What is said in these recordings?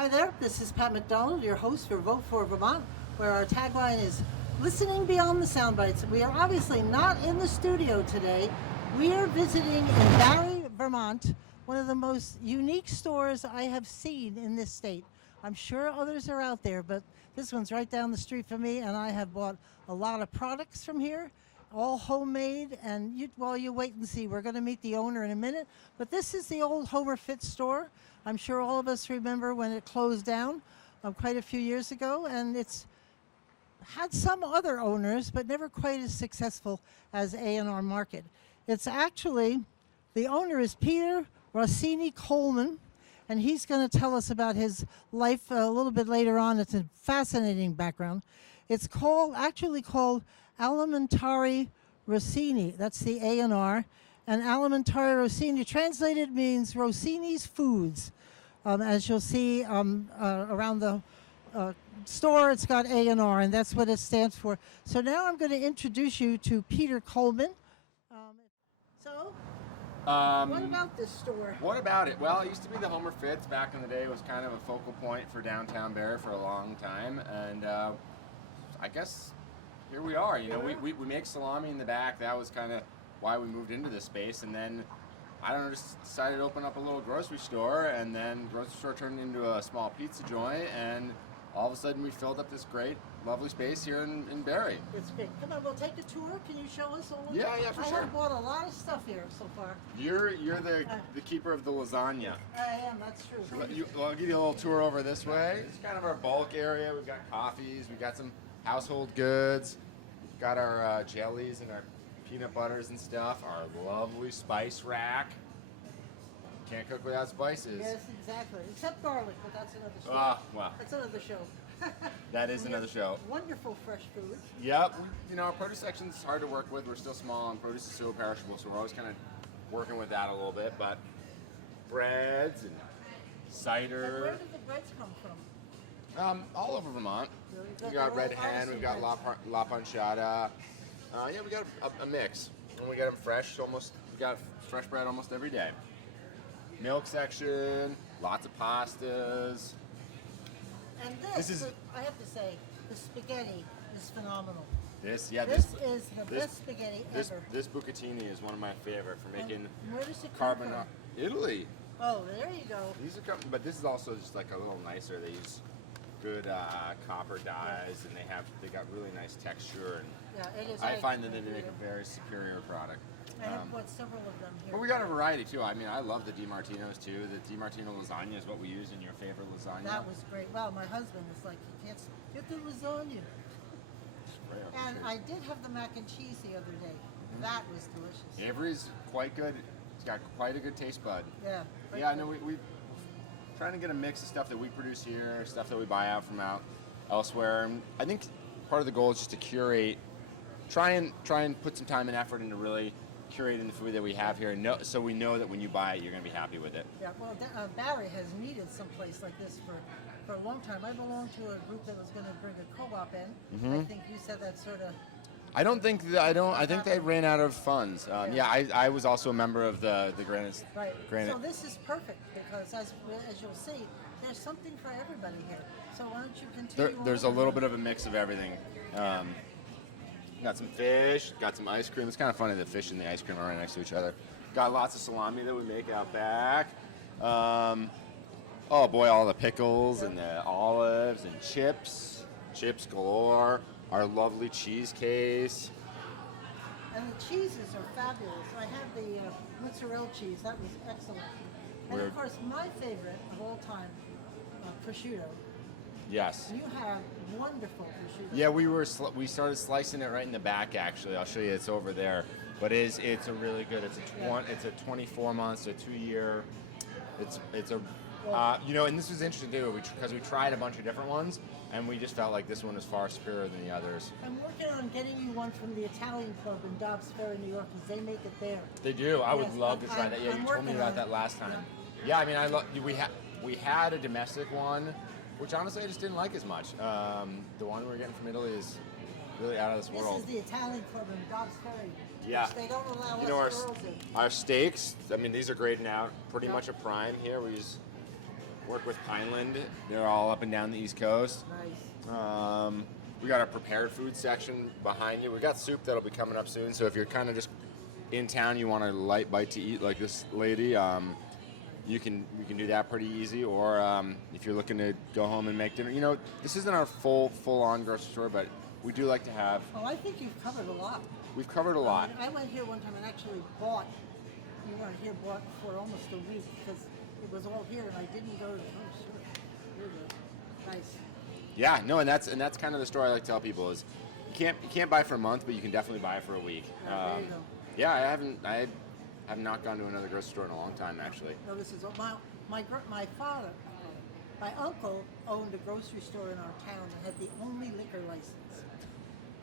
Hi there, this is Pat McDonald, your host for Vote for Vermont, where our tagline is listening beyond the sound bites. We are obviously not in the studio today. We are visiting in Barre, Vermont, one of the most unique stores I have seen in this state. I'm sure others are out there, but this one's right down the street from me, and I have bought a lot of products from here, all homemade, and you wait and see. We're going to meet the owner in a minute, but this is the old Homer Fit store. I'm sure all of us remember when it closed down quite a few years ago, and it's had some other owners, but never quite as successful as A&R Market. It's actually, the owner is Peter Rossini Colman, and he's going to tell us about his life a little bit later on. It's a fascinating background. It's actually called Alimentari Rossini. That's the A&R. And Alimentari Rossini translated means Rossini's Foods. As you'll see around the store, it's got A&R, and that's what it stands for. So now I'm going to introduce you to Peter Colman. What about this store? What about it? Well, it used to be the Homer Fits back in the day. It was kind of a focal point for downtown Barre for a long time, and I guess here we are. You know, we make salami in the back. That was kind of why we moved into this space, and then I don't know, just decided to open up a little grocery store, and then grocery store turned into a small pizza joint, and all of a sudden we filled up this great, lovely space here in Barre. It's big. Come on, we'll take a tour. Can you show us all of it? Yeah, for sure. I have bought a lot of stuff here so far. You're the keeper of the lasagna. I am, that's true. I'll give you a little tour over this way. It's kind of our bulk area. We've got coffees, we've got some household goods, we've got our jellies and our peanut butters and stuff, our lovely spice rack. Can't cook without spices. Yes, exactly. Except garlic, but that's another show. Well. That's another show. That is another show. Wonderful fresh foods. Yep. You know, our produce section's hard to work with. We're still small, and produce is so perishable, so we're always kind of working with that a little bit. But breads and cider. And where did the breads come from? All over Vermont. Really? We got red hen, we've got la pancetta. Yeah, we got a mix, and we got them fresh. We got fresh bread almost every day. Milk section, lots of pastas. And this is, I have to say, the spaghetti is phenomenal. This is the best spaghetti ever. This bucatini is one of my favorite for making where does it come from? Italy. Oh, there you go. But this is also just like a little nicer. They use good copper dyes, and they got really nice texture. And yeah, it is. I find that they make a very superior product. I have bought several of them here. But we got a variety too. I mean, I love the DiMartino's too. The DiMartino lasagna is what we use in your favorite lasagna. That was great. Well, my husband is like, you can't get the lasagna. And I did have the mac and cheese the other day. Mm-hmm. That was delicious. Avery's quite good. It's got quite a good taste bud. Yeah. Yeah, no, we trying to get a mix of stuff that we produce here, stuff that we buy out from elsewhere. And I think part of the goal is just to curate, try and put some time and effort into really curating the food that we have here, so we know that when you buy it, you're going to be happy with it. Yeah, well, Barre has needed someplace like this for a long time. I belong to a group that was going to bring a co-op in. Mm-hmm. I think you said that sort of. I think they ran out of funds. I was also a member of the Granite. Right. So this is perfect because as you'll see, there's something for everybody here. So why don't you continue? There's a little bit of a mix of everything. Got some fish, got some ice cream. It's kind of funny the fish and the ice cream are right next to each other. Got lots of salami that we make out back. Oh boy, all the pickles and the olives and chips galore. Our lovely cheese case. And the cheeses are fabulous. I had the mozzarella cheese. That was excellent. And of course, my favorite of all time, prosciutto. Yes. You have wonderful prosciutto. Yeah, we started slicing it right in the back. Actually, I'll show you. It's over there. But it's a really good. It's a 24 months, a 2 year. It's a and this was interesting too because we tried a bunch of different ones and we just felt like this one was far superior than the others. I'm working on getting you one from the Italian Club in Dobbs Ferry, New York, because they make it there. They do. I would love to try that. Yeah, you told me about that last time. Yeah, I mean, we had a domestic one, which honestly I just didn't like as much. The one we're getting from Italy is really out of this world. This is the Italian Club in Dobbs Ferry. Yeah. Which they don't allow us girls in. Our steaks, I mean, these are graded out pretty much a prime here. work with Pineland. They're all up and down the East Coast. Nice. We got our prepared food section behind you. We got soup that'll be coming up soon. So if you're kind of just in town, you want a light bite to eat like this lady, you can do that pretty easy. Or if you're looking to go home and make dinner, this isn't our full-on grocery store, but we do like to have. Well, I think you've covered a lot. We've covered a lot. I went here one time and actually bought. You weren't here, bought for almost a week because it was all here, and I didn't go to the grocery store. Here you go. Nice. Yeah, no, and that's kind of the story I like to tell people is you can't buy for a month, but you can definitely buy for a week. There you go. Yeah, I have not gone to another grocery store in a long time actually. No, this is my father, my uncle owned a grocery store in our town and had the only liquor license,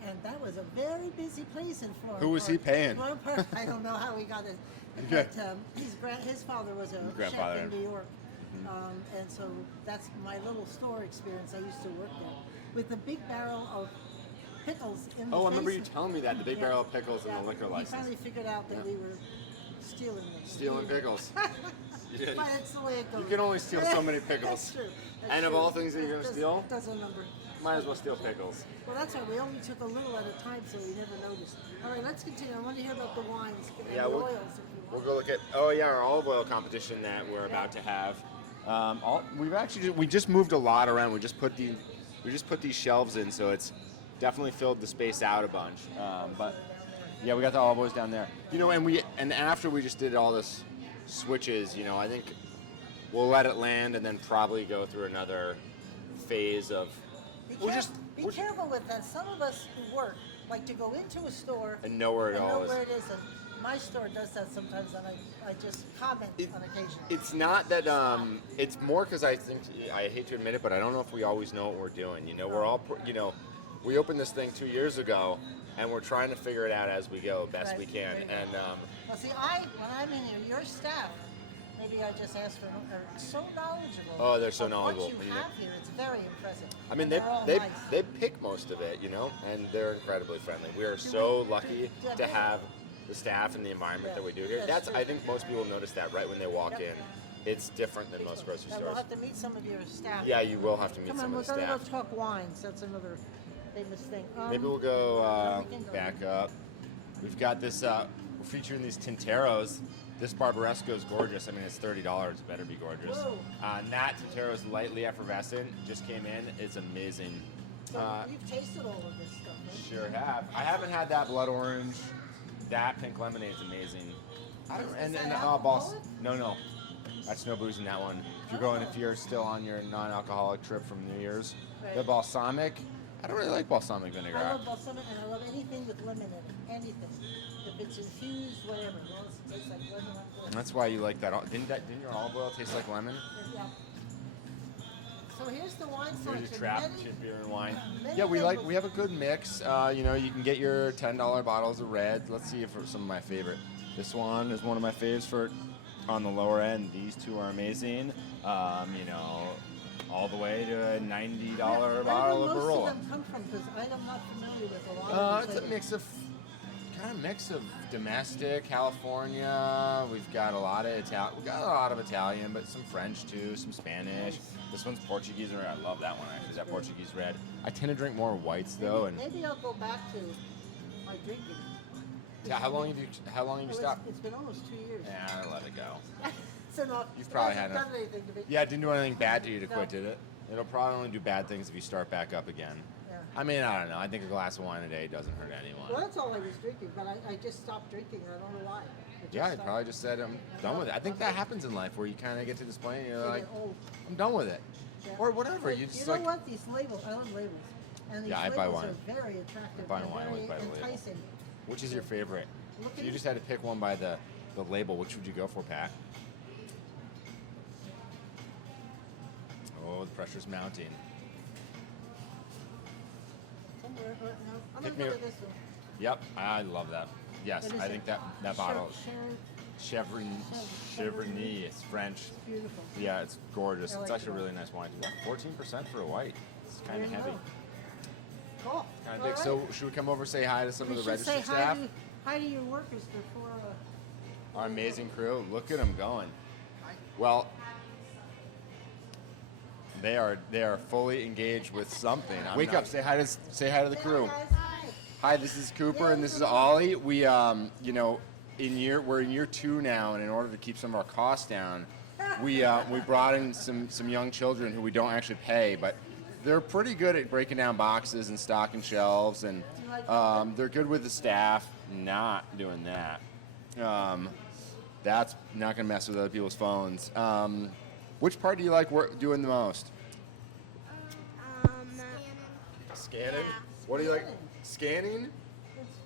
and that was a very busy place in Florida. Who was he paying? Florida Park. I don't know how he got it. Okay. But his father was a chef in New York. And so that's my little store experience. I used to work there with the big barrel of pickles in the I remember you basement. telling me that, the big barrel of pickles and the liquor license. He finally figured out that we were stealing them. Stealing pickles. Yeah. But it's the way it goes. You can only steal so many pickles. That's true. And of all things that you're going to steal, doesn't number. might as well steal pickles. Well, that's right. We only took a little at a time, so we never noticed. All right, let's continue. I want to hear about the wines and the oils. We'll go look at our olive oil competition that we're about to have. We just moved a lot around. We just put these shelves in, so it's definitely filled the space out a bunch. But yeah, we got the olive oils down there. And after we just did all this switches, I think we'll let it land and then probably go through another phase of. Be careful with that. Some of us who work like to go into a store and know where it all is. Know where it is. And my store does that sometimes, and I just comment on occasion. It's not that. It's more because I think I hate to admit it, but I don't know if we always know what we're doing. We're all. We opened this thing 2 years ago, and we're trying to figure it out as we go, best we can. And well, see, when I'm in here, your staff. Maybe I just asked for. Are so knowledgeable. Oh, they're so knowledgeable. What you have here, it's very impressive. I mean, they pick most of it, and they're incredibly friendly. We are so lucky to have the staff and the environment that we do here. I think most people notice that right when they walk in. It's different than most grocery stores. We'll have to meet some of your staff. Yeah, you will have to meet some of the staff. We're going to go talk wines. That's another famous thing. Maybe we'll go back up. We've got this. We're featuring these Tinteros. This Barbaresco is gorgeous. I mean, it's $30. It better be gorgeous. That Tintero is lightly effervescent. Just came in. It's amazing. So you've tasted all of this stuff, right? Sure have. I haven't had that blood orange. That pink lemonade is amazing. No. That's no booze in that one. If you're still on your non-alcoholic trip from New Year's, the balsamic. I don't really like balsamic vinaigrette. I love balsamic, and I love anything with lemon in it. Anything. If it's infused, whatever. As long as it tastes like lemon. And that's why you like that. Didn't your olive oil taste like lemon? Yeah. So here's the wine Here's selection. your trap beer and wine. Many Yeah, we have a good mix. You can get your $10 bottles of red. Let's see if some of my favorite. This one is one of my faves for on the lower end. These two are amazing. All the way to a $90 bottle of Barolo. Where do most of them come from? Because I'm not familiar with a lot of It's a mix of domestic, California. We've got a lot of Italian, but some French too, some Spanish. This one's Portuguese red. I love that one actually. That Portuguese red. I tend to drink more whites though. Maybe I'll go back to my drinking. How long have you stopped? It's been almost 2 years. Yeah, let it go. So no, You've probably had done anything to me. Yeah, it didn't do anything bad to you to quit, did it? It'll probably only do bad things if you start back up again. Yeah. I mean, I don't know. I think a glass of wine a day doesn't hurt anyone. Well, that's all I was drinking, but I just stopped drinking. I don't know why. I probably just said I'm done with it. I think that happens in life where you kind of get to this point and you're like, I'm done with it. Yeah. Or whatever. You know what? These labels, I love labels. And these I buy labels wine. are very attractive. I buy wine always by the label. Enticing. Which is your favorite? If you just had to pick one by the label, which would you go for, Pat? Oh, the pressure's mounting. Somewhere, no, I'm Pick going to me go to this one. Yep, I love that. Yes, I think that bottle. Chevrolet. It's French. Beautiful. Yeah, it's gorgeous. I like It's actually a that. really nice wine. 14% for a white. It's kind of heavy. Cool. Kind of big. So should we come over and say hi to some of the registered staff? Hi to your workers before. Our amazing crew. Look at them going. Well, They are fully engaged with something. Wake up! Say hi to the crew. Hi, this is Cooper and this is Ollie. We we're in year 2 now, and in order to keep some of our costs down, we brought in some young children who we don't actually pay, but they're pretty good at breaking down boxes and stocking shelves, and they're good with the staff. Not doing that. That's not going to mess with other people's phones. Which part do you like doing the most? Scanning. Yeah. What do you like? Scanning.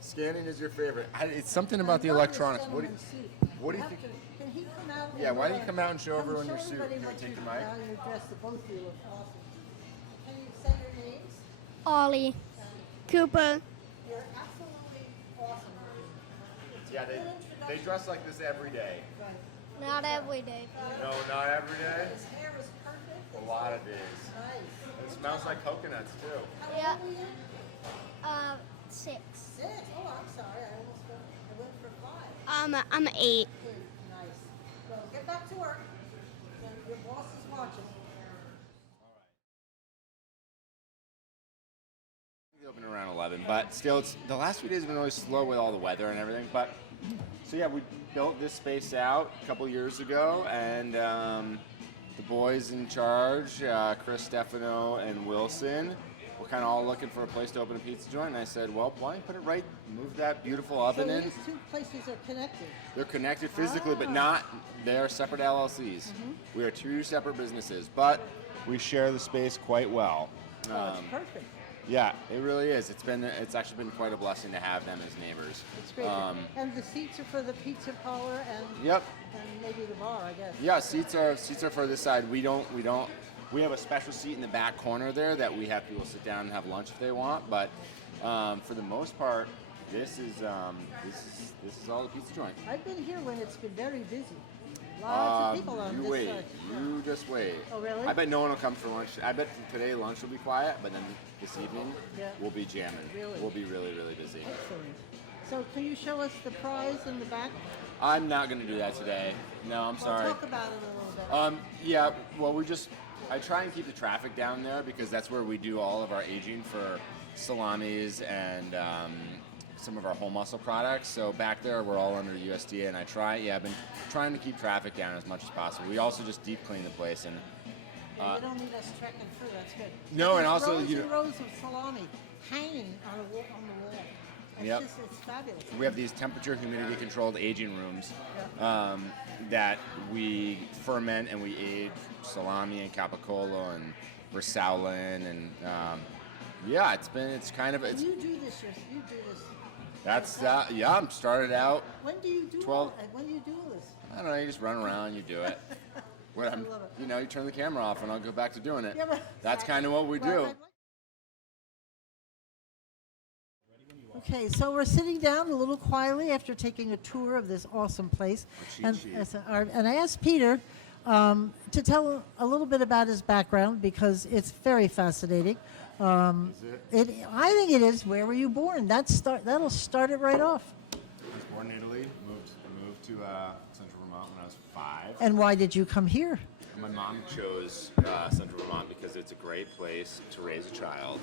Scanning is your favorite. It's something about the electronics. What do you think? Can he come out? Yeah, why don't you come out and show everyone your suit? Everybody Here, what take you- the mic. How you're dressed. The both of you look awesome. Can you say your names? Ollie, Cooper. You're absolutely awesome. Yeah, they dress like this every day. Right. Not every day. No, not every day. His hair is perfect. A lot of days. Nice. It smells like coconuts too. Yeah. How old are you? 6. 6. Oh, I'm sorry. I went for 5. I'm 8. Good. Nice. Well, get back to work. Your boss is watching. We open around 11, but still, the last few days have been really slow with all the weather and everything. But so yeah, we built this space out a couple years ago, and the boys in charge, Chris Stefano and Wilson, were kind of all looking for a place to open a pizza joint. And I said, well, why don't you put it right, move that beautiful oven So in. these two places are connected. They're connected physically, but Ah. not. They are separate LLCs. We are 2 separate businesses, but we share the space quite well. Oh, it's perfect. Yeah, it really is. It's actually been quite a blessing to have them as neighbors. It's great. And the seats are for the pizza parlor and Yep. and maybe the bar, I guess. Yeah, seats are for this side. We have a special seat in the back corner there that we have people sit down and have lunch if they want. But for the most part, this is all the pizza joint. I've been here when it's been very busy. Lots of people on You this wait. side. You just wait. Oh, really? I bet no one will come for lunch. I bet today lunch will be quiet, but then this evening Yeah. we'll be jamming. Really? We'll be really, really busy. Excellent. So can you show us the prize in the back? I'm not going to do that today. No, I'm sorry. We'll talk about it a little bit. Yeah, well, I try and keep the traffic down there because that's where we do all of our aging for salamis and some of our whole muscle products. So back there, we're all under USDA, and I've been trying to keep traffic down as much as possible. We also just deep clean the place, and You don't need us trekking through. That's good. No, and There's also, rows you and know- rows of salami hanging on the wall. Yep. It's fabulous. we have these temperature humidity controlled aging rooms that we ferment and we age salami and capicola and rissolin, and it's kind of And it's you do this. You do this. that's yeah. I'm started out. When do you do 12 When do you do this? I don't know. You just run around, you do it. When I love it. you turn the camera off, and I'll go back to doing it. Yeah, but- That's kind of what we Well, do. I'd like- Okay, so we're sitting down a little quietly after taking a tour of this awesome place. cheat And, sheet. and I asked Peter to tell a little bit about his background because it's very fascinating. Is it? I think it is. Where were you born? That'll start it right off. I was born in Italy. Moved to Central Vermont when I was 5. And why did you come here? My mom chose Central Vermont because it's a great place to raise a child.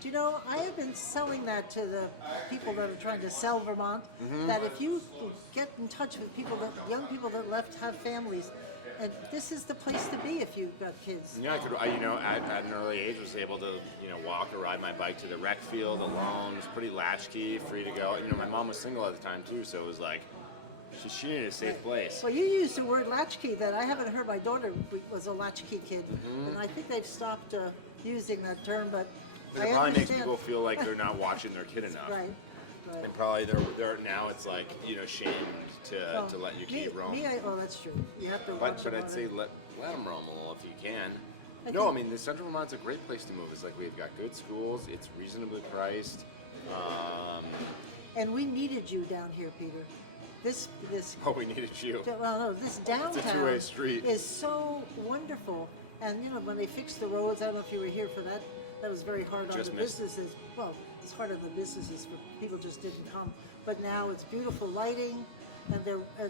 Do you know, I have been selling that to the people that are trying to sell Vermont, Mm-hmm. that if you get in touch with young people that left have families, and this is the place to be if you've got kids. Yeah, at an early age was able to, walk or ride my bike to the rec field alone. It was pretty latchkey, free to go. My mom was single at the time too, so it was like, she needed a safe place. Well, you used the word latchkey that I haven't heard. My daughter was a latchkey kid, Mm-hmm. and I think they've stopped using that term, but It I probably makes understand. people feel like they're not watching their kid enough. Right, right. And probably they're now it's like, shamed to let your kid roam. Oh, that's true. You have to But watch I'd them say on it. let them roam a little if you can. I think- The Central Vermont's a great place to move. It's like we've got good schools. It's reasonably priced. And we needed you down here, Peter. This We needed you. well, no, this downtown two-way street. is so wonderful. And when they fixed the roads, I don't know if you were here for that. That was very hard on Just the missed. businesses. Well, it's hard on the businesses, but people just didn't come. But now it's beautiful lighting, and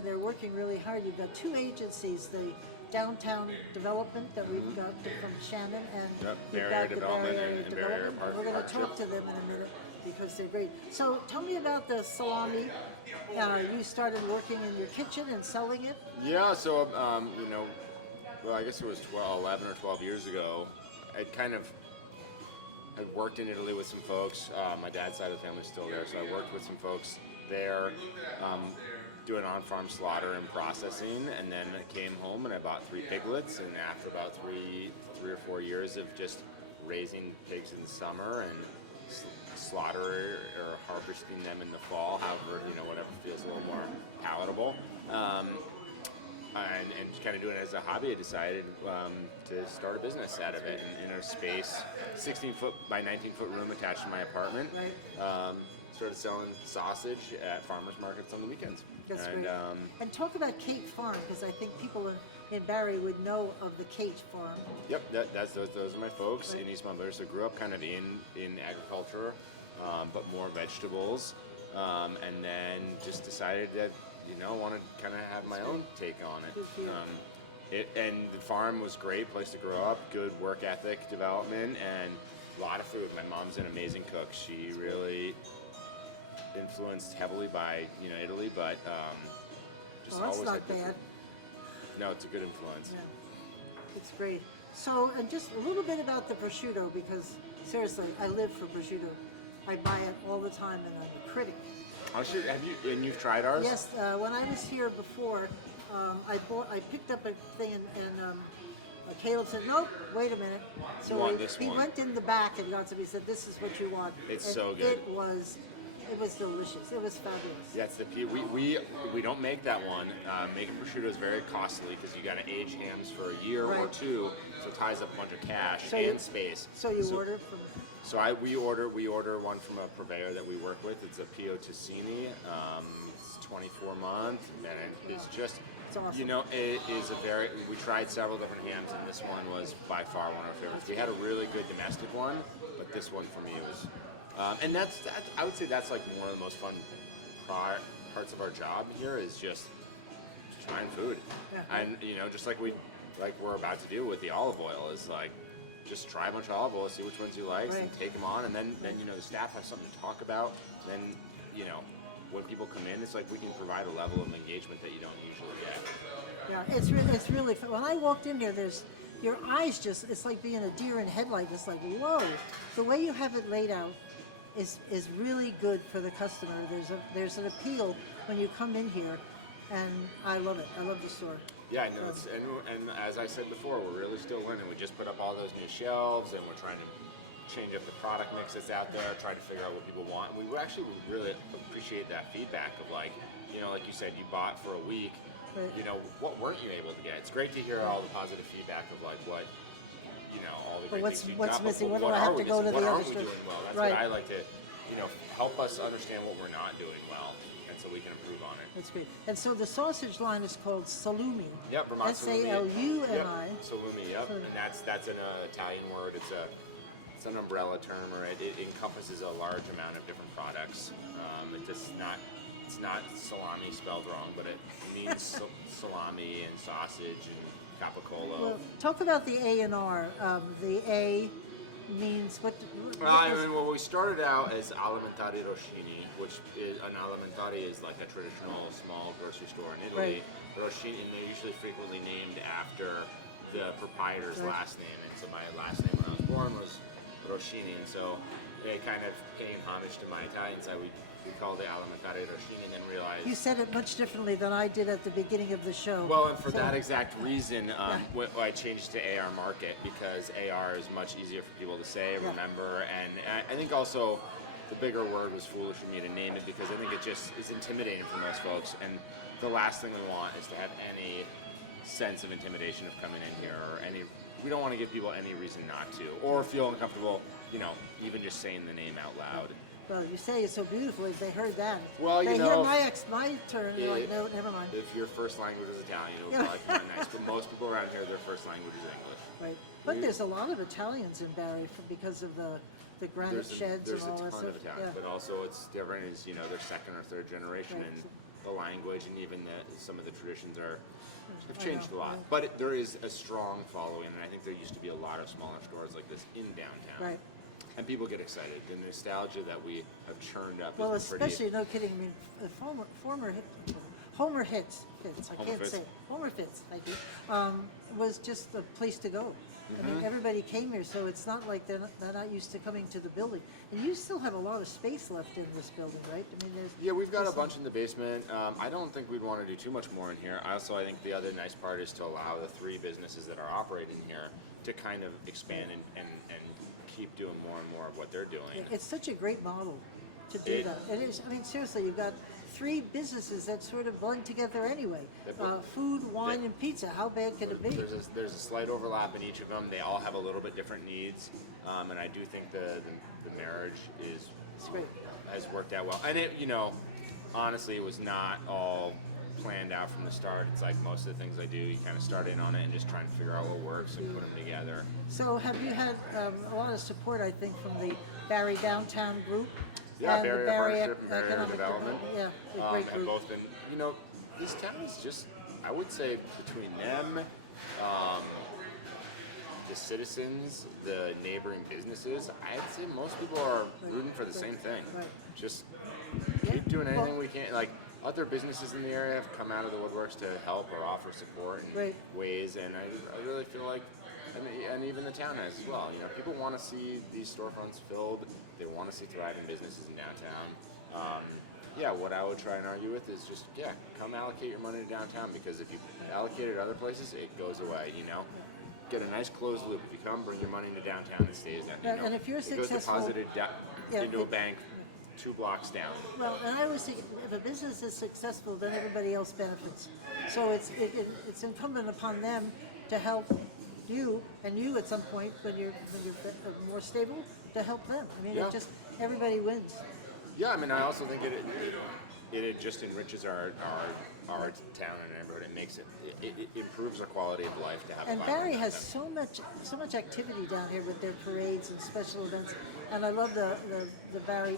they're working really hard. You've got 2 agencies, the downtown development that we've got from Shannon, and Yep, we've Barre got the Development Barre and Barre Development. Park- We're going to Partnership. talk to them in a minute because they're great. So tell me about the salami. You started working in your kitchen and selling it. Yeah, so well, I guess it was 11 or 12 years ago. I worked in Italy with some folks. My dad's side of the family's still there, so I worked with some folks there, doing on-farm slaughter and processing. And then I came home and I bought 3 piglets. And after about three or 4 years of just raising pigs in the summer and slaughter or harvesting them in the fall, however, whatever feels a little more palatable. And kind of doing it as a hobby, I decided to start a business out of it in a space, 16-foot by 19-foot room attached to my apartment. Right. Started selling sausage at farmers markets on the weekends. That's and great. And talk about Kate Farm, because I think people in Barre would know of the Kate Farm. Yep, those are my folks Right. in East Montpelier. So grew up kind of in agriculture, but more vegetables, and then just decided that I want to kind of have my own take on it. Good for you. And the farm was a great place to grow up, good work ethic development, and a lot of food. My mom's an amazing cook. She really influenced heavily by Italy, but just Well, that's always not had good bad. food. No, it's a good influence. Yeah, it's great. So, and just a little bit about the prosciutto, because seriously, I live for prosciutto. I buy it all the time, and I'm a critic. And you've tried ours? Yes, when I was here before, I picked up a thing, and Caleb said, "Nope, wait a minute." So You want this he one. went in the back and got to me. He said, "This is what you want." It's And so good. It was delicious. It was fabulous. That's we don't make that one. Making prosciutto is very costly because you got to age hams for a year or Right. two, so it ties up a bunch of cash So and you- space. So you ordered from. So we order one from a purveyor that we work with. It's a Pio Ticini. It's 24 month, and it's just It's awesome. it is we tried several different hams, and this one was by far one of our favorites. We had a really good domestic one, but this one for me was, and that's I would say that's like one of the most fun parts of our job here is just trying food, Yeah. and just like we're about to do with the olive oil is like. Just try a bunch of olive oil, see which ones you like, Right. and take them on, and then the staff has something to talk about. Then when people come in, it's like we can provide a level of engagement that you don't usually get. Yeah, it's really fun. When I walked in here, your eyes it's like being a deer in headlight. It's like, whoa. The way you have it laid out is really good for the customer. There's an appeal when you come in here, and I love it. I love the store. Yeah, no, and as I said before, we're really still learning. We just put up all those new shelves, and we're trying to change up the product mix that's out there, try to figure out what people want. And we actually really appreciate that feedback of like you said, you bought for a week. Right. What weren't you able to get? It's great to hear all the positive feedback of like what all the great what's things you what's got, missing? but What do I have are to we go missing? to the What other aren't we store? doing well? That's Right. what I like to help us understand what we're not doing well, and so we can improve on it. That's great. And so the sausage line is called salumi. Yep, Vermont salumi. Salumi. Yep, salumi. Yep, Salumi. and that's an Italian word. It's an umbrella term, or it encompasses a large amount of different products. It's not salami spelled wrong, but it means salami and sausage and capicola. Well, talk about the A&R. The A means what? Well, we started out as Alimentari Roschini, which is an alimentari is like a traditional small grocery store in Italy. Roschini, and they're usually frequently named after the proprietor's Right. last name. And so my last name when I was born was Roschini, and so they kind of paying homage to my Italian side. We called it Alimentari Roschini, and then realized. You said it much differently than I did at the beginning of the show. Well, and for So- that exact reason, I changed to A&R Market because AR is much easier for people to say, Yeah. remember, and I think also the bigger word was foolish for me to name it because I think it just is intimidating for most folks, and the last thing we want is to have any sense of intimidation of coming in here or we don't want to give people any reason not to or feel uncomfortable, even just saying the name out loud. Well, you say it so beautifully. If they heard that, Well, they you hear know, my turn. They're like, no, never mind. If your first language is Italian, it would Yeah. probably be kinda nice. But most people around here, their first language is English. Right. But there's a lot of Italians in Barre because of the granite sheds There's and all a that ton stuff. of Italians, but also it's different. Is they're second or third generation, Right. and the language and even some of the traditions have changed a lot. But there is a strong following, and I think there used to be a lot of smaller stores like this in downtown. Right. And people get excited. The nostalgia that we have churned up. Well, is pretty, especially, no kidding, I mean, Homer Hits, I Homer can't Fitz. say it. Homer Fitz, thank you, was just a place to go. I mean, Mm-hmm. everybody came here, so it's not like they're not used to coming to the building. And you still have a lot of space left in this building, right? I mean, Yeah, we've got a there's bunch in the basement. I don't think we'd want to do too much more in here. I think the other nice part is to allow the 3 businesses that are operating here to kind of expand and keep doing more and more of what they're doing. It's such a great model to do that. It is. I mean, seriously, you've got 3 businesses that sort of blend together anyway. Food, wine, and pizza. How bad could it be? There's a slight overlap in each of them. They all have a little bit different needs, and I do think the marriage It's great. has worked out well. And honestly, it was not all planned out from the start. It's like most of the things I do, you kind of start in on it and just try and figure out what works and put them together. So have you had a lot of support, I think, from the Barre Downtown Group? Yeah, and the Barrier Partnership and Barrier Economic Development. Yeah, a great Have group. both been, this town is just, I would say between them, the citizens, the neighboring businesses, I'd say most people are rooting for the same thing. Right. Just Yeah. keep doing anything Well- we can. Like, other businesses in the area have come out of the woodworks to help or offer support in Right. ways, and I really feel like, and even the town has as well. People want to see these storefronts filled. They want to see thriving businesses in downtown. What I would try and argue with is just, come allocate your money to downtown, because if you allocate it other places, it goes away. Get a nice closed loop. If you come, bring your money into downtown, it stays down. Yeah, and if you're it goes successful- deposited Yeah, into a it- bank 2 blocks down. Well, and I always think if a business is successful, then everybody else benefits. So it's incumbent upon them to help you, and you at some point when you're more stable, to help them. I mean, Yeah. it just everybody wins. Yeah, I mean, I also think it just enriches our town and neighborhood. It makes it improves our quality of life to have. And a Barre vibrant has downtown. so much activity down here with their parades and special events. And I love the Barre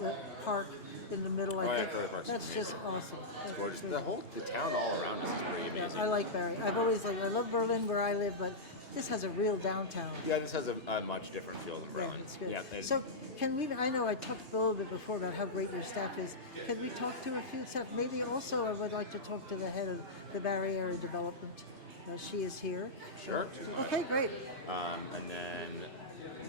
the park in the middle. I Oh, yeah, think Curly Park's that's just awesome. It's gorgeous. The town all around us is pretty amazing. I like Barre. I've always liked. I love Berlin where I live, but this has a real downtown. Yeah, this has a much different feel than Berlin. Yeah, it's good. Yeah, So can we, I know I talked a little bit before about how great your staff is. Can we talk to a few staff? Maybe also I would like to talk to the head of the Barre Area Development. She is here. Sure. Okay, great. And then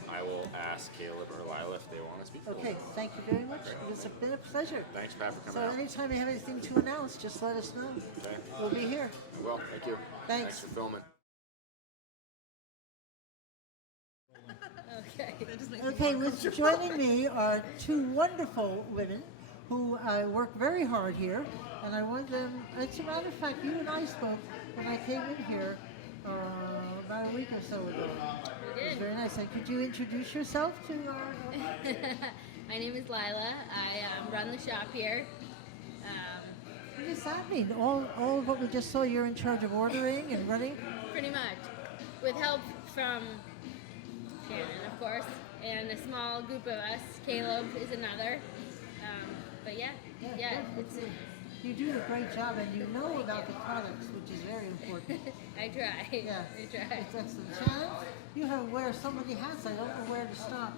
I will ask Caleb or Lila if they want to speak. Okay, thank you very much. It's been a pleasure. Thanks, Pat, for So coming out. anytime you have anything to announce, just let us know. Okay. We'll be here. Well, thank you. Thanks. for filming. Okay, joining me are 2 wonderful women who work very hard here, and I want them. As a matter of fact, you and I spoke when I came in here about a week or so ago. We It was did. very nice. And could you introduce yourself to our? My name is Lila. I run the shop here. What does that mean? All of what we just saw, you're in charge of ordering and running? Pretty much, with help from Shannon, of course, and a small group of us. Caleb is another. But yeah, it's. You do a great job, and you know about the products, which is very important. I try. Yeah, I try. it's excellent. Shannon, you wear so many hats, I don't know where to stop.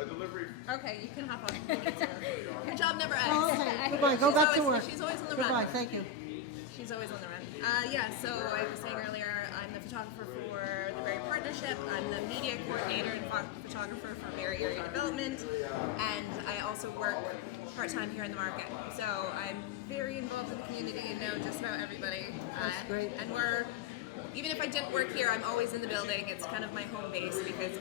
A delivery. Okay, you can hop on. Your job never Oh, ends. okay, goodbye, go back to work. She's always on the Goodbye, run. thank you. She's always on the run. So I was saying earlier, I'm the photographer for the Barre Partnership. I'm the media coordinator and photographer for Barre Area Development. And I also work part-time here in the market. So I'm very involved in the community and know just about everybody. That's great. And even if I didn't work here, I'm always in the building. It's kind of my home base because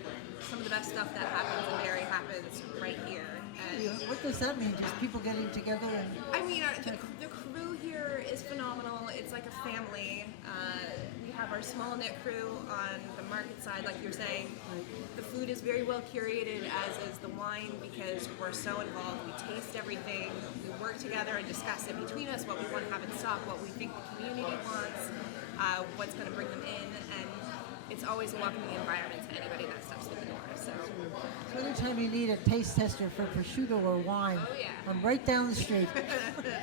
some of the best stuff that happens in Barre happens right here. And What does that mean? Just people getting together and I mean, the crew here is phenomenal. It's like a family. We have our small knit crew on the market side, like you're saying. The food is very well curated, as is the wine, because we're so involved. We taste everything. We work together and discuss it between us, what we want to have in stock, what we think the community wants, what's going to bring them in. And it's always a welcoming environment to anybody that steps through the door. So anytime you need a taste tester for prosciutto or wine, Oh, yeah. I'm right down the street.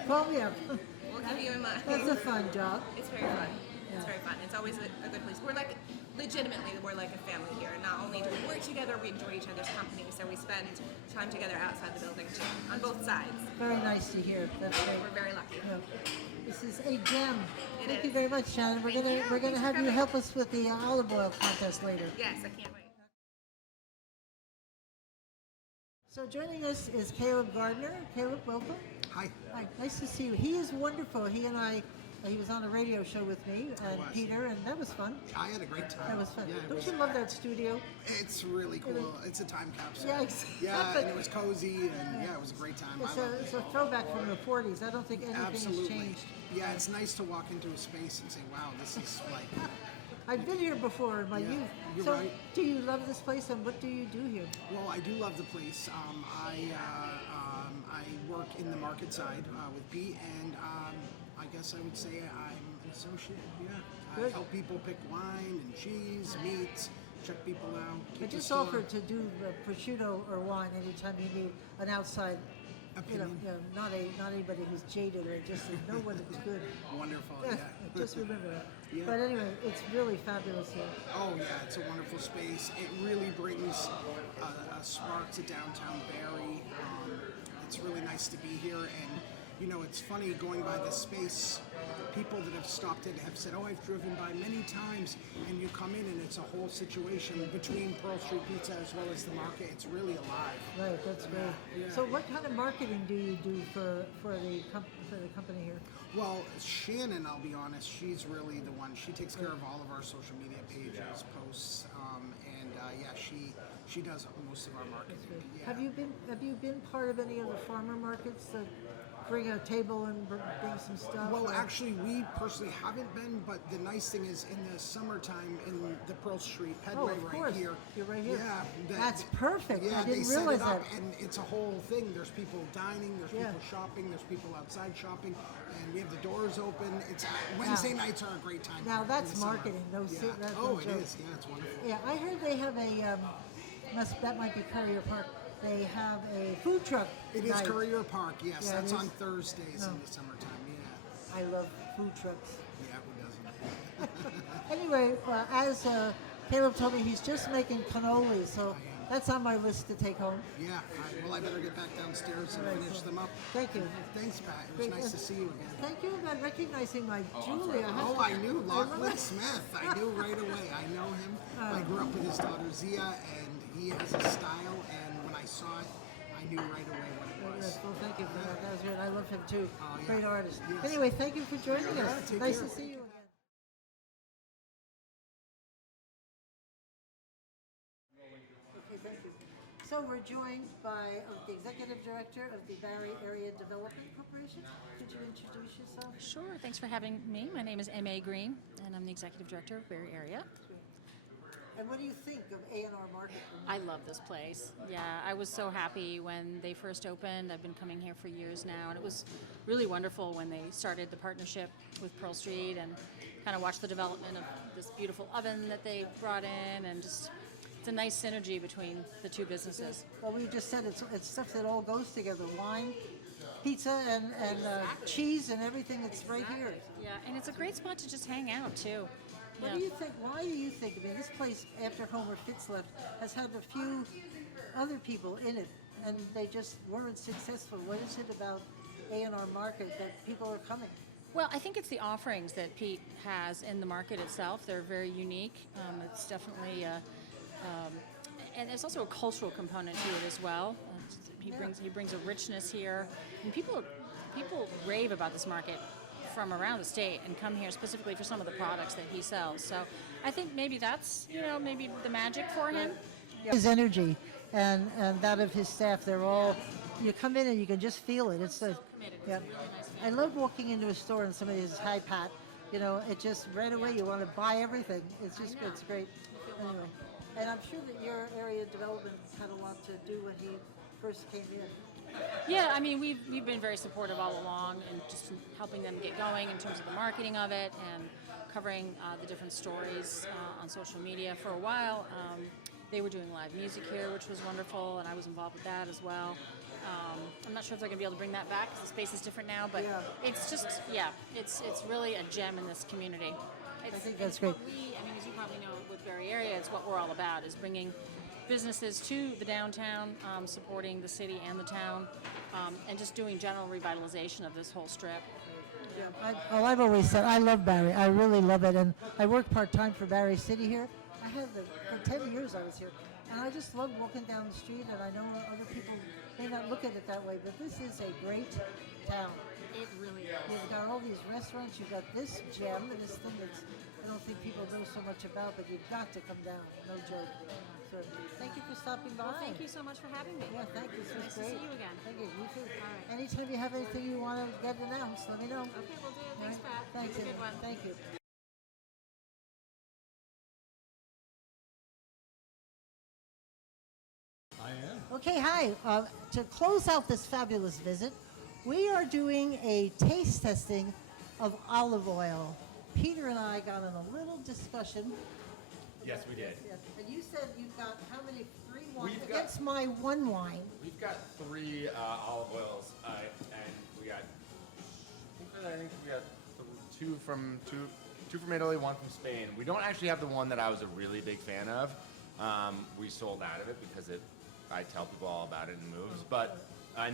Call me up. we'll keep you in mind. That's a fun job. It's very fun. It's very fun. It's always a good place. We're like, legitimately, we're like a family here. Not only do we work together, we enjoy each other's company, so we spend time together outside the building too, on both sides. Very nice to hear. That's great. We're very lucky. Yeah. This is a gem. It Thank is. you very much, Shannon. We're Thank gonna you. we're gonna Thanks for have you coming. help us with the olive oil contest later. Yes, I can't wait. So joining us is Caleb Gardner. Caleb, welcome. Hi. Hi, nice to see you. He is wonderful. He and I, he was on a radio show with me and was. Peter, and that was fun. I had a great time. That was fun. Yeah, it Don't was- you love that studio? It's really cool. It's a time capsule. Yeah, Yeah, and it was cozy, and yeah, it was a great time. I loved It's it. a throwback from the 40s. I don't think anything has Absolutely. changed. Yeah, it's nice to walk into a space and say, wow, this is like, I've been here before in my Yeah, youth. you're So, right. do you love this place, and what do you do here? well, I do love the place. I work in the market side with Pete, and I guess I would say I'm an associate. Yeah, I Good. help people pick wine and cheese, meats, check people out. I keep the just store. offered to do the prosciutto or wine anytime you need an outside, Opinion. not anybody who's jaded or just to know when it's good. Wonderful. Yeah, Yeah. just remember that. Yeah. But anyway, it's really fabulous here. Oh yeah, it's a wonderful space. It really brings a spark to downtown Barre. It's really nice to be here, and you know, it's funny going by this space. People that have stopped in have said, "Oh, I've driven by many times," and you come in and it's a whole situation between Pearl Street Pizza as well as the market. It's really alive. Right, that's great. Yeah. So, what kind of marketing do you do for the company here? Well, Shannon, I'll be honest, she's really the one. She takes care of all of our social media pages, posts, and yeah, she does most of our marketing. Yeah. Have you been part of any of the farmer markets that bring a table and bring some stuff? Well, or- actually, we personally haven't been, but the nice thing is in the summertime in the Pearl Street Oh, Pedway of right course. here. You're right here. Yeah, That's perfect. Yeah, I didn't they realize set it up, that. and it's a whole thing. There's people dining, there's Yeah. people shopping, there's people outside shopping, and we have the doors open. It's Wednesday nights are a great time. Now in that's the summer. marketing. No, Yeah. that's Oh, no it joke. is. Yeah, it's wonderful. Yeah, I heard they have a. That might be Courier Park. They have a food truck. It is night. Courier Park. Yes, Yeah, it that's is. on Thursdays Oh. in the summertime. Yeah, I love food trucks. yeah, who doesn't? Anyway, as Caleb told me, he's just making cannolis, so that's on my list to take home. Yeah. Well, I better get back downstairs and All right, finish cool. them up. Thank you. Thanks, Pat. It was Great. nice to see you again. Thank you about recognizing my Julia. Oh, I knew Lachlan remember- Smith. I knew right away. I know him. I grew up with his daughter Zia, and he has a style. And when I saw it, I knew right away what it was. Yes, well, thank you for that. That was great. I love him too. Oh, yeah. Great artist. Yes. Anyway, thank you for joining Yeah, us. take Nice care. to see you again. Okay, thank you. So we're joined by the Executive Director of the Barre Area Development Corporation. Could you introduce yourself? Sure, thanks for having me. My name is M.A. Green, and I'm the Executive Director of Barre Area. And what do you think of A&R Market? I love this place. Yeah, I was so happy when they first opened. I've been coming here for years now, and it was really wonderful when they started the partnership with Pearl Street and kind of watched the development of this beautiful oven that they brought in, and just it's a nice synergy between the two businesses. Well, we just said it's stuff that all goes together. Wine, pizza, and cheese and everything. It's right here. Yeah, and it's a great spot to just hang out too. What do you think? Why do you think? I mean, this place, after Homer Fitz left, has had a few other people in it, and they just weren't successful. What is it about A&R Market that people are coming? Well, I think it's the offerings that Pete has in the market itself. They're very unique. It's definitely, and there's also a cultural component to it as well. He brings a richness here, and people rave about this market from around the state and come here specifically for some of the products that he sells. So I think maybe that's maybe the magic for him. His energy and that of his staff. They're all. You come in and you can just feel it. It's committed. yeah. It's really nice. I love walking into a store and somebody says, "Hi, Pat." You know, it just right away you want to buy everything. It's just know. it's great. Anyway, and I'm sure that your area development had a lot to do when he first came in. Yeah, I mean, we've been very supportive all along and just helping them get going in terms of the marketing of it and covering the different stories on social media for a while. They were doing live music here, which was wonderful, and I was involved with that as well. I'm not sure if they're going to be able to bring that back because the space is different now, but it's just, it's really a gem in this community. I think that's great. As you probably know, with Barre area, it's what we're all about, is bringing businesses to the downtown, supporting the city and the town, and just doing general revitalization of this whole strip. I've always said I love Barre. I really love it, and I work part-time for Barre City here. I had for 10 years I was here, and I just love walking down the street, and I know other people may not look at it that way, but this is a great town. It really is. You've got all these restaurants, you've got this gem, and this thing that's I don't think people know so much about, but you've got to come down. No joke. So thank you for stopping by. Well, thank you so much for having me. Yeah, thank you. This was Nice great. to see you again. Thank you. You too. All right. Anytime you have anything you want to get announced, let me know. Okay, we'll do it. Thanks, All Pat. Thanks, Have a good Amy. one. Thank you. I am. Okay, hi. To close out this fabulous visit, we are doing a taste testing of olive oil. Peter and I got in a little discussion. Yes, we did. Yes, and you said you've got how many? 3 wines We've got- against my 1 wine. We've got 3 olive oils, and we got. I think we got 2 from Italy, 1 from Spain. We don't actually have the one that I was a really big fan of. We sold out of it because I tell people all about it and moves. But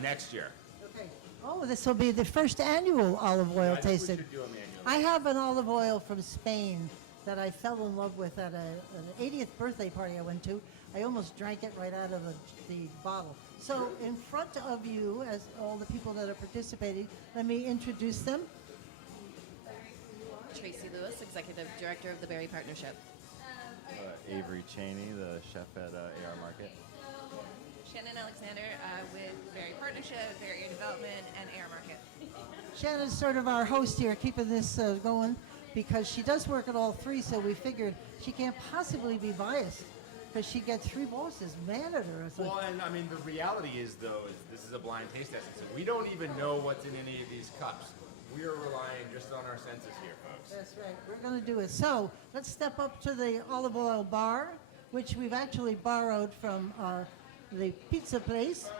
next year. Okay. Oh, this will be the first annual olive oil I think we tasting. should do 'em annually. I have an olive oil from Spain that I fell in love with at an 80th birthday party I went to. I almost drank it right out of the bottle. So in front of you, as all the people that are participating, let me introduce them. Tracy Lewis, Executive Director of the Barre Partnership. Avery Cheney, the chef at A&R Market. Shannon Alexander with Barre Partnership, Barre Development, and A&R Market. Shannon's sort of our host here, keeping this going, because she does work at all 3, so we figured she can't possibly be biased, because she gets 3 bosses mad at her. It's like, Well, and I mean, the reality is, though, is this is a blind taste testing, so we don't even know what's in any of these cups. We are relying just on our senses here, folks. that's right. We're going to do it. So let's step up to the olive oil bar, which we've actually borrowed from the pizza place,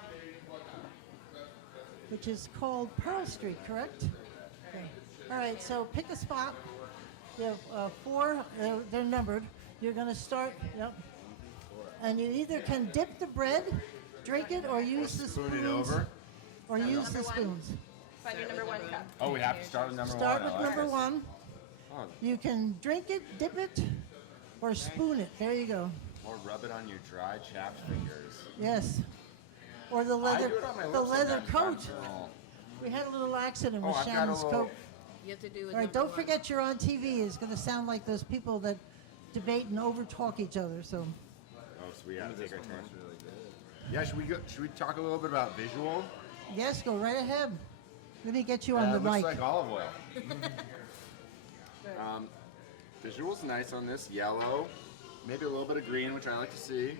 which is called Pearl Street, correct? Okay. All right, so pick a spot. You have 4, they're numbered. You're going to start, yep. And you either can dip the bread, drink it, or use the spoons. Spoon it over. Or use the Number 1. spoons. Find your number 1 cup. Oh, we have to start with number 1. Start I with like number this. 1. Oh, You can drink it, dip it, or spoon it. There you go. or rub it on your dry, chapped fingers. Yes. Or the I leather, do it on my the lips leather sometimes. coat. Oh. We had a little accident Oh, with I've got a Shannon's little- coat. You have to do All right, don't forget you're on TV. It's going to sound like those people that debate and over-talk each other. So, Oh, so we gotta take our turn. Yeah, should we talk a little bit about visual? yes, go right ahead. Let me get you on the Looks mic. like olive oil. Visual's nice on this. Yellow, maybe a little bit of green, which I like to see.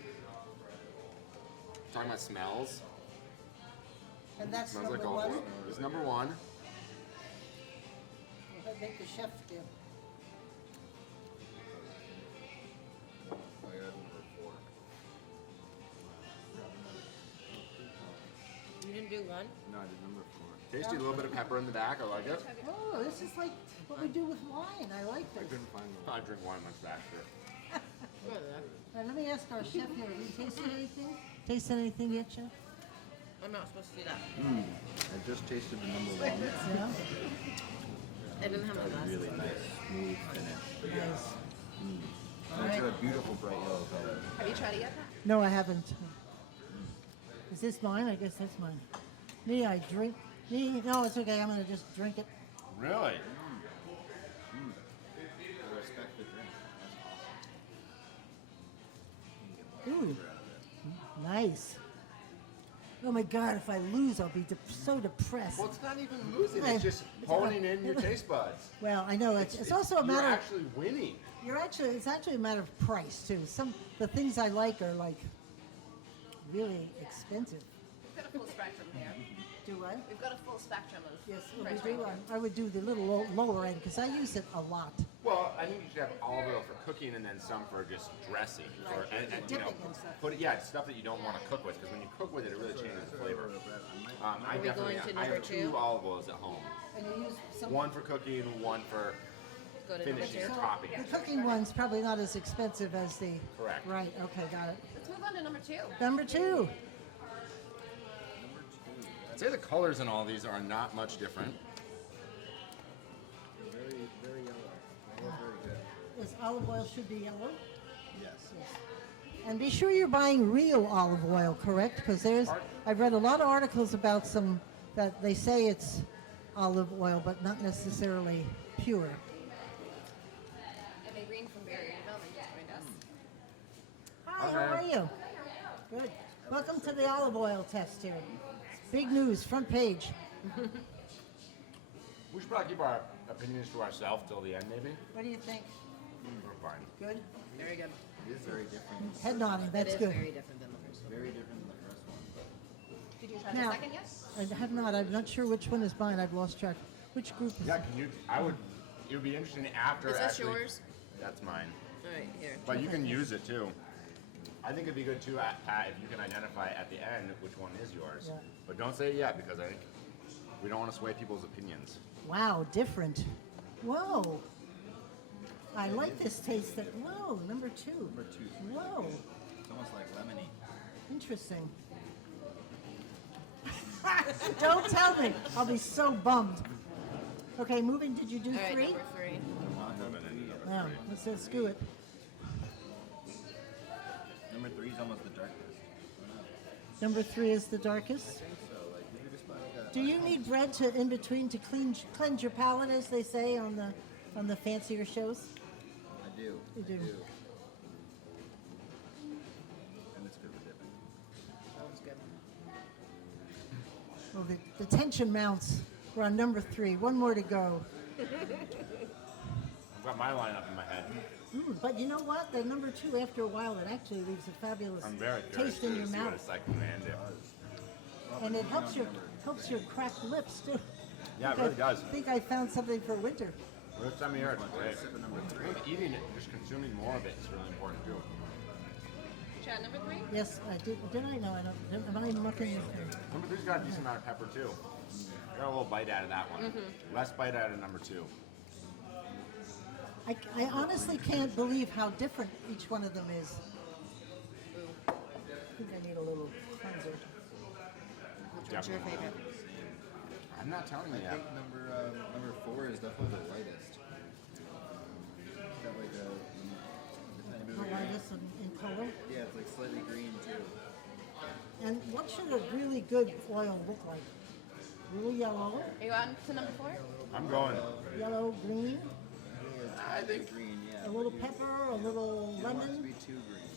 Talking about smells. And that's Smells number like olive 1. oil. This is number 1. Make the chef do. You didn't do 1? No, I did number 4. Tasty, a little bit of pepper in the back. I like it. Oh, this is like what we do with wine. I like this. I drink wine much faster. All right, let me ask our chef here. Have you tasted anything? Tasted anything yet, chef? I'm not supposed to do that. I just tasted the number 1. Yeah. I didn't have my glass. Really nice, smooth finish. Nice. It's got a beautiful bright yellow color. Have you tried it yet? No, I haven't. Is this mine? I guess that's mine. Me, I drink. Me, no, it's okay. I'm gonna just drink it. Really? I respect the drink. Ooh, nice. Oh my God! If I lose, I'll be so depressed. Well, it's not even losing. It's just honing in your taste buds. Well, I know it's also a matter. You're actually winning. It's actually a matter of price too. The things I like are like really expensive. We've got a full spectrum here. Do I? We've got a full spectrum of Yes, price we do. range. I would do the little lower end because I use it a lot. Well, I think you should have olive oil for cooking and then some for just dressing. Or, and, Dipping and stuff. Stuff that you don't want to cook with, because when you cook with it, it really changes the flavor. I we definitely going to I number have two two? olive oils at home. And you use some. One for cooking, one for Go to number finishing two. topping. The cooking one's probably not as expensive as the. Correct. Right. Okay, got it. Let's move on to number two. Number 2. I'd say the colors in all these are not much different. Very, very yellow. All very good. This olive oil should be yellow. Yes. And be sure you're buying real olive oil, correct? Because I've read a lot of articles about some that they say it's olive oil, but not necessarily pure. Evan Green from Barre Development just joined us. Hi, how are you? Good. Welcome to the olive oil test here. Big news, front page. We should probably keep our opinions to ourselves till the end, maybe. What do you think? We're fine. Good? Very good. It is very different. Head nodding, that's it is good. very different than the first one. Very different than the first one. But Did you try Now- the second yet? I have not, I'm not sure which one is mine, I've lost track. Which group is Yeah, it? it would be interesting after Is this actually. yours? That's mine. All right, here. But you can use it too. I think it'd be good too, Pat, if you can identify at the end which one is yours. Yeah. But don't say it yet, because I think we don't want to sway people's opinions. Wow, different. Whoa. I like this taste. Whoa, number 2. number 2, Whoa, it's almost like lemony. interesting. Don't tell me. I'll be so bummed. Okay, moving, did you do All right, 3? number 3. No, let's do it. Number 3 is almost the darkest. Number 3 is the darkest. I think so. Like maybe just buy like a. Do you need bread to in between to cleanse your palate, as they say on the fancier shows? I do. You do. I do. And it's good for dipping. Sounds good. Well, the tension mounts. We're on number 3. One more to go. I've got my line up in my head. But you know what? The number 2, after a while, it actually leaves a fabulous I'm very curious taste in to your see what mouth, it's like when I end it. and it helps your cracked lips too. Yeah, it really does. I think I found something for winter. This time of year, it's great. Sip of number 3. I think eating it, just consuming more of it is really important too. Chad, number 3? Yes, I did. Did I? No, I don't. Am I mucking this thing? Number 3's got a decent amount of pepper too. Got a little bite out of that one. Less bite out of number 2. I honestly can't believe how different each one of them is. I think I need a little cleanser. Which one's your favorite? I'm not telling you I yet. think number 4 is definitely the lightest. It's got like a tiny bit The of lightest in color. Yeah, it's like slightly green too. And what should a really good oil look like? Really yellow, Are you on to number 4? I'm going. yellow, green, I think green, yeah. a little but pepper, a little you don't want it to lemon. be too green.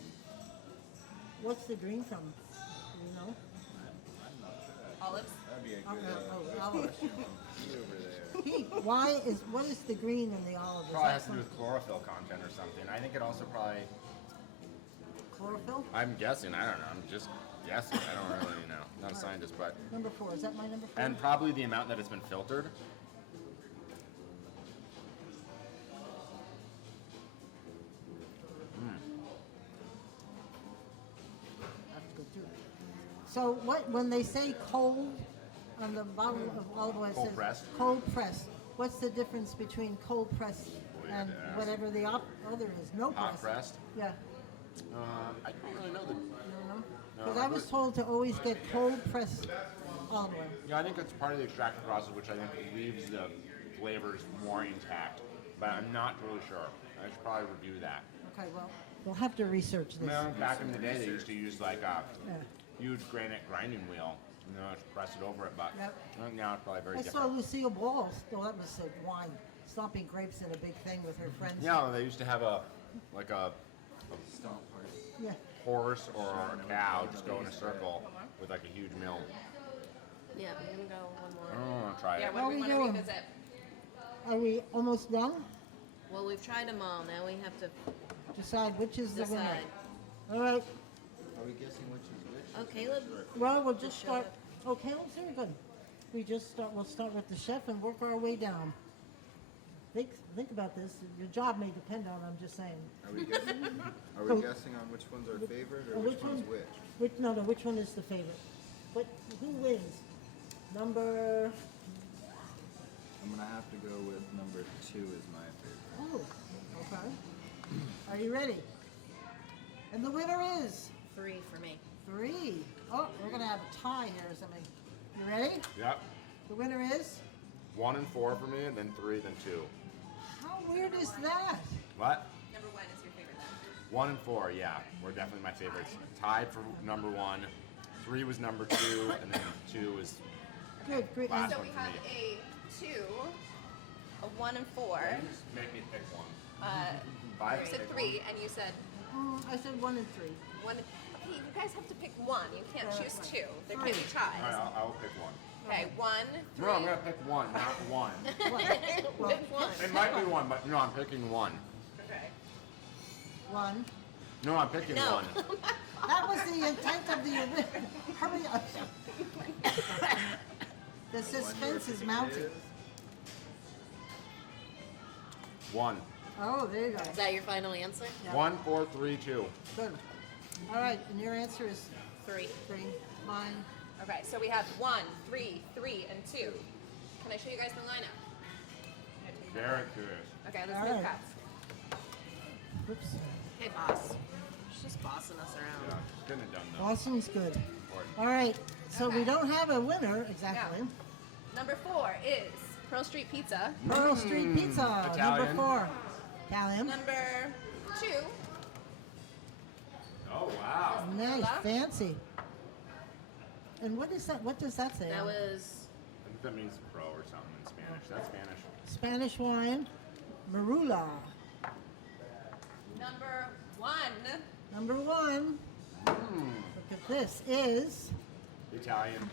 What's the green from? Do you know? I'm not sure. Olives? That'd be a Oh, good olives. key over there. Pete, what is the green in the olive? Is Probably that has to do with chlorophyll content or something. I think it also probably. chlorophyll? I'm guessing. I don't know. I'm just guessing. I don't really know. Not a scientist, but. Number 4. Is that my number 4? And probably the amount that it's been filtered. I have to go do it. So when they say cold on the bottle of olive oil, it Cold says pressed. cold pressed. What's the difference between cold pressed and whatever the other is? No Hot pressed. pressed. Yeah. I don't really know the. Because I was told to always get cold pressed olive oil. Yeah, I think it's part of the extraction process, which I think leaves the flavors more intact. But I'm not totally sure. I should probably review that. Okay, well, we'll have to research this. No, back in the day, they used to use like a Yeah. huge granite grinding wheel. Press it over it, but Yep. I think now it's probably very I different. saw Lucille Ball. Oh, that was wine. Stomping grapes in a big thing with her friends. Yeah, they used to have a Stomp party. Yeah. horse or a cow just go in a circle with like a huge mill. Yeah, we're going to go one I more. don't want to try Yeah, it. what How do we we want to doing? revisit? Are we almost done? Well, we've tried them all. Now we have to Decide which is the winner. decide. All right. Are we guessing which is which? Oh, Caleb? Well, we'll just Just show start. it. Okay, that's very good. We'll start with the chef and work our way down. think about this. Your job may depend on. I'm just saying. Are we guessing? Are we guessing on which one's our favorite or which one's which? Which one is the favorite? Who wins? Number. I'm gonna have to go with number 2 is my favorite. Oh, okay. Are you ready? And the winner is 3 for me. 3. Oh, we're gonna have a tie here or something. You ready? Yep. The winner is. 1 and 4 for me, and then 3, then 2. How weird is that? What? Number 1 is your favorite then. 1 and 4, yeah, were definitely my favorites. Tied for number 1. 3 was number 2, and then 2 was Good. last So one we for have me. a 2, a 1 and 4. Just make me pick one. 5. You said 3, and you said I said 1 and 3. 1. Okay, you guys have to pick 1. You can't choose 2. There can't be Three. ties. All right, I'll pick one. Okay, 1, 3. No, I'm gonna pick one, not one. Pick 1. It might be one, but no, I'm picking one. Okay. 1. No, I'm picking No. one. That was the intent of the original. Hurry up. The suspense is mounting. One. Oh, there you go. Is that your final answer? Yeah. 1, 4, 3, 2. Good. All right, and your answer is 3. 3. Mine. Okay, so we have 1, 3, 3, and 2. Can I show you guys the lineup? Very curious. Okay, let's All move right. cups. Whoops. Hey, boss. She's just bossing us around. Yeah, couldn't have done that. Boston's good. Important. All right, so we Okay. don't have a winner exactly. Yeah. Number 4 is Pearl Street Pizza. Pearl Street Pizza, number Italian. 4. Italian. Number 2, Oh, wow. Nice, fancy. And what is that? What does that say? That was I think that means pro or something in Spanish. That's Spanish. Spanish wine, Marula. number 1, Number 1. Look at this. Is Italian.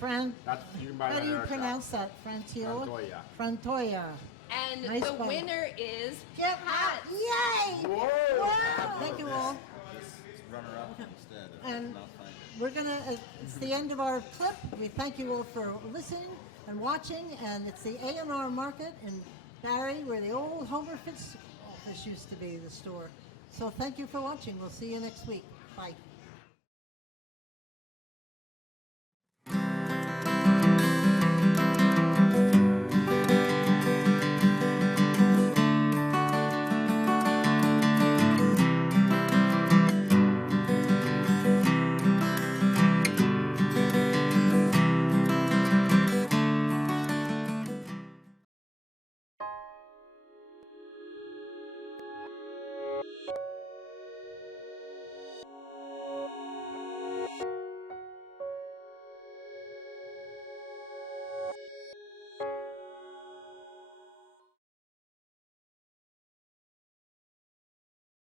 Fran. That's, you can buy How that do at you our pronounce shop. that? Frantio. Frantoia. Frantoia. and Nice the one. winner is Get hot! Yay! Whoa! Wow! Thank you all. This runner-up instead. If And not find it. we're gonna. It's the end of our clip. We thank you all for listening and watching. And it's the A&R Market in Barre, where the old Homer Fitz office used to be, the store. So thank you for watching. We'll see you next week. Bye.